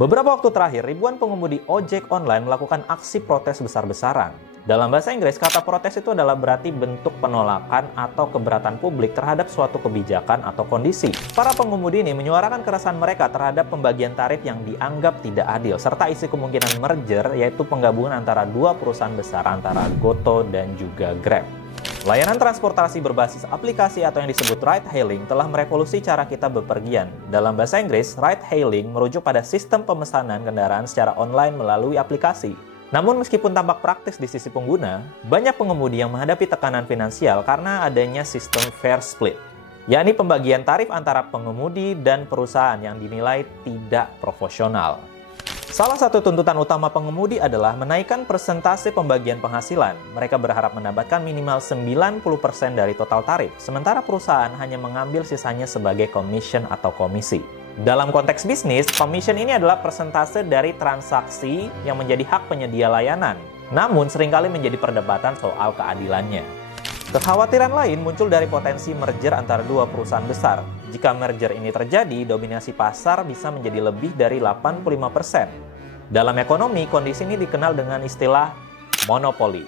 Beberapa waktu terakhir, ribuan pengemudi ojek online melakukan aksi protes besar-besaran. Dalam bahasa Inggris, kata protes itu adalah berarti bentuk penolakan atau keberatan publik terhadap suatu kebijakan atau kondisi. Para pengemudi ini menyuarakan keresahan mereka terhadap pembagian tarif yang dianggap tidak adil, serta isi kemungkinan merger, yaitu penggabungan antara dua perusahaan besar antara Goto dan juga Grab. Layanan transportasi berbasis aplikasi atau yang disebut ride-hailing telah merevolusi cara kita bepergian. Dalam bahasa Inggris, ride-hailing merujuk pada sistem pemesanan kendaraan secara online melalui aplikasi. Namun meskipun tampak praktis di sisi pengguna, banyak pengemudi yang menghadapi tekanan finansial karena adanya sistem fare split, yakni pembagian tarif antara pengemudi dan perusahaan yang dinilai tidak proporsional. Salah satu tuntutan utama pengemudi adalah menaikkan persentase pembagian penghasilan. Mereka berharap mendapatkan minimal 90% dari total tarif, sementara perusahaan hanya mengambil sisanya sebagai commission atau komisi. Dalam konteks bisnis, commission ini adalah persentase dari transaksi yang menjadi hak penyedia layanan, namun seringkali menjadi perdebatan soal keadilannya. Kekhawatiran lain muncul dari potensi merger antara dua perusahaan besar. Jika merger ini terjadi, dominasi pasar bisa menjadi lebih dari 85%. Dalam ekonomi, kondisi ini dikenal dengan istilah monopoli,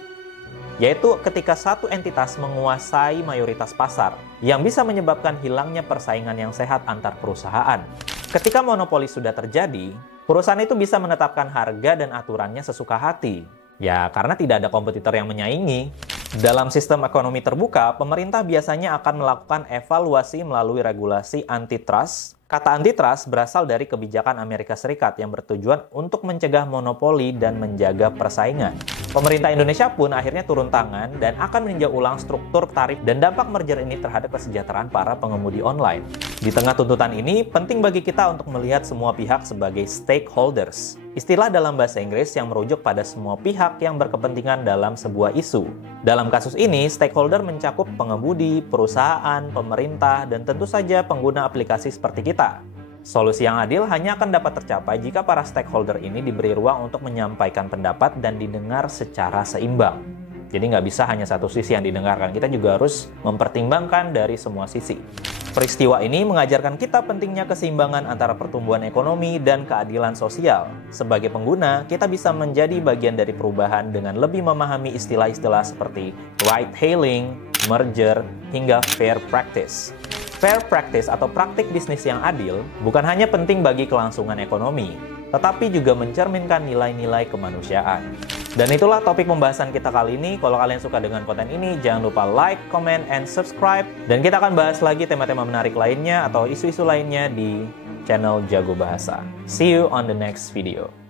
yaitu ketika satu entitas menguasai mayoritas pasar, yang bisa menyebabkan hilangnya persaingan yang sehat antar perusahaan. Ketika monopoli sudah terjadi, perusahaan itu bisa menetapkan harga dan aturannya sesuka hati. Ya, karena tidak ada kompetitor yang menyaingi. Dalam sistem ekonomi terbuka, pemerintah biasanya akan melakukan evaluasi melalui regulasi antitrust. Kata antitrust berasal dari kebijakan Amerika Serikat yang bertujuan untuk mencegah monopoli dan menjaga persaingan. Pemerintah Indonesia pun akhirnya turun tangan dan akan meninjau ulang struktur tarif dan dampak merger ini terhadap kesejahteraan para pengemudi online. Di tengah tuntutan ini, penting bagi kita untuk melihat semua pihak sebagai stakeholders. Istilah dalam bahasa Inggris yang merujuk pada semua pihak yang berkepentingan dalam sebuah isu. Dalam kasus ini, stakeholder mencakup pengemudi, perusahaan, pemerintah, dan tentu saja pengguna aplikasi seperti kita. Solusi yang adil hanya akan dapat tercapai jika para stakeholder ini diberi ruang untuk menyampaikan pendapat dan didengar secara seimbang. Jadi nggak bisa hanya satu sisi yang didengarkan, kita juga harus mempertimbangkan dari semua sisi. Peristiwa ini mengajarkan kita pentingnya keseimbangan antara pertumbuhan ekonomi dan keadilan sosial. Sebagai pengguna, kita bisa menjadi bagian dari perubahan dengan lebih memahami istilah-istilah seperti ride-hailing, merger, hingga fair practice. Fair practice atau praktik bisnis yang adil bukan hanya penting bagi kelangsungan ekonomi, tetapi juga mencerminkan nilai-nilai kemanusiaan. Dan itulah topik pembahasan kita kali ini. Kalau kalian suka dengan konten ini, jangan lupa like, comment, and subscribe. Dan kita akan bahas lagi tema-tema menarik lainnya atau isu-isu lainnya di channel Jago Bahasa. See you on the next video.